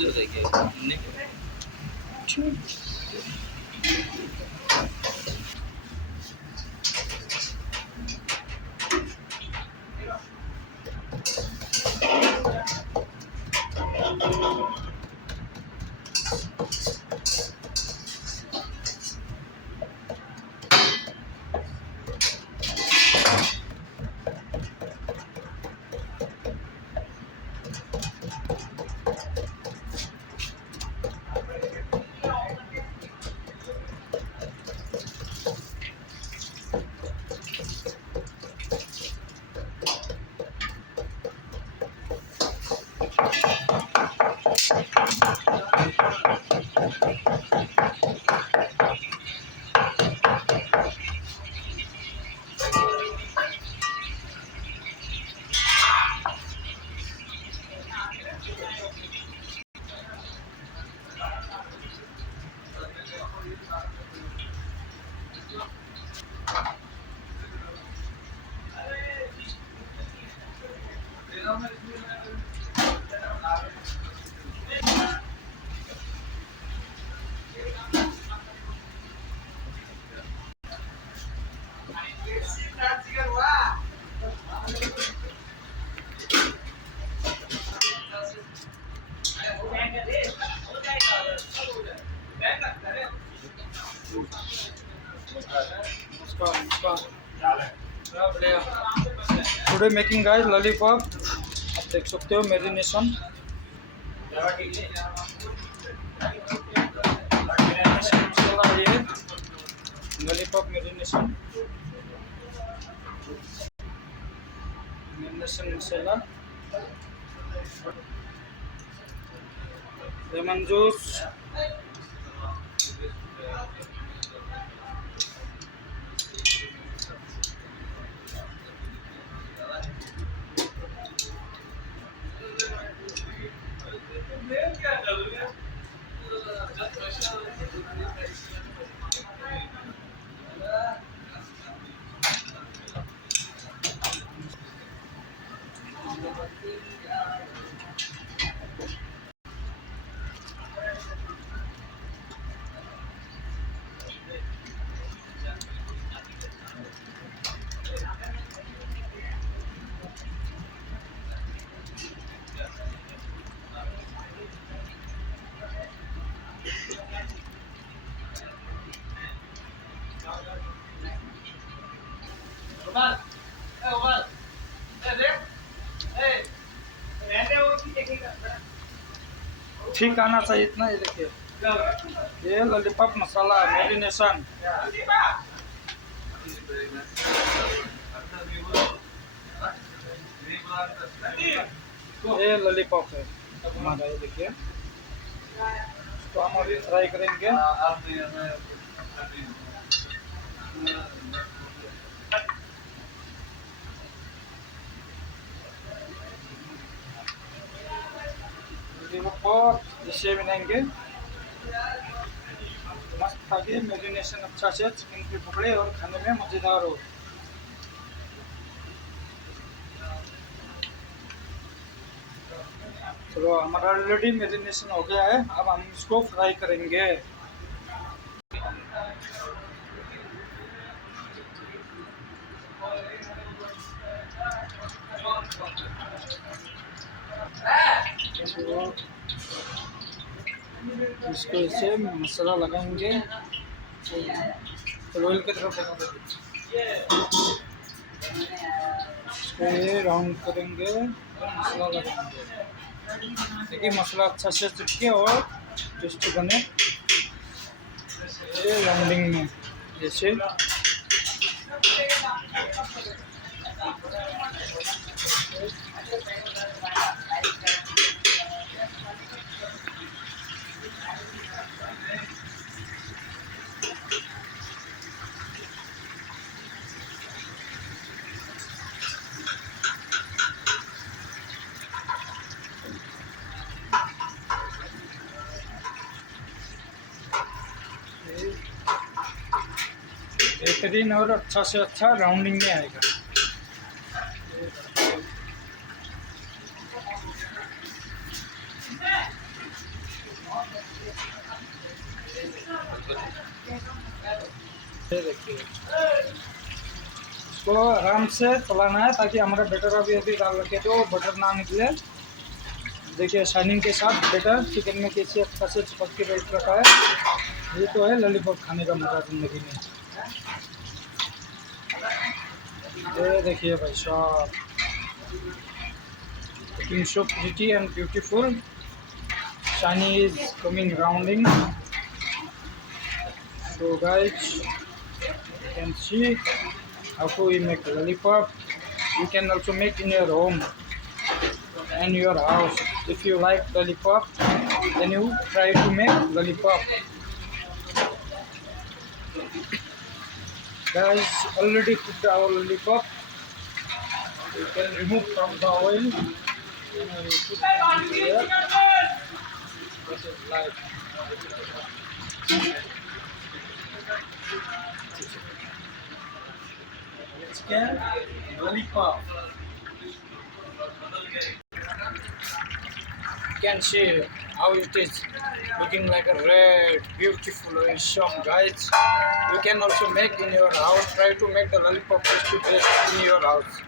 जो देखिए today making guys lollipop. आप देख सकते हो मैरिनेशन मसाला ये लॉलीपॉप मैरिनेशन मसाला लेमन जूस ठीक आना चाहिए इतना। ये देखिए ये लॉलीपॉप मसाला मैरिनेशन ये लॉलीपॉप है हमारा। ये देखिए तो हम अभी फ्राई करेंगे। जिससे बनाएंगे मस्त खाके मैरिनेशन अच्छा से चिकन के पकड़े और खाने में मज़ेदार हो। चलो हमारा ऑलरेडी मैरिनेशन हो गया है, अब हम इसको फ्राई करेंगे। इसको इसे मसाला लगाएंगे, ऑयल की तरफ इसको ये राउंड करेंगे और मसाला लगाएंगे। देखिए मसाला अच्छा से चिपके और टेस्टी बने। ये राउंडिंग में जैसे बेहतरीन और अच्छा से अच्छा राउंडिंग में आएगा। आराम से चलाना है ताकि हमारा बैटर अभी अभी डाल रखे तो बटर ना निकले। देखिए शाइनिंग के साथ बैटर चिकन में कैसे अच्छा से चिपक के बैठ रखा है। ये तो है लॉलीपॉप खाने का मजा जिंदगी में। ये देखिए भाई साहब, looking so pretty and beautiful. Shiny is coming rounding. So guys, you can see how to we make lollipop. You can also make in your home and your house. If you like lollipop, then you try to make lollipop. Guys, already cooked our lollipop. You can remove from the oil. And put it here. This is like chicken lollipop. You can see how it is looking like a red, beautiful, awesome, guys. You can also make in your house. Try to make the lollipop tasty in your house.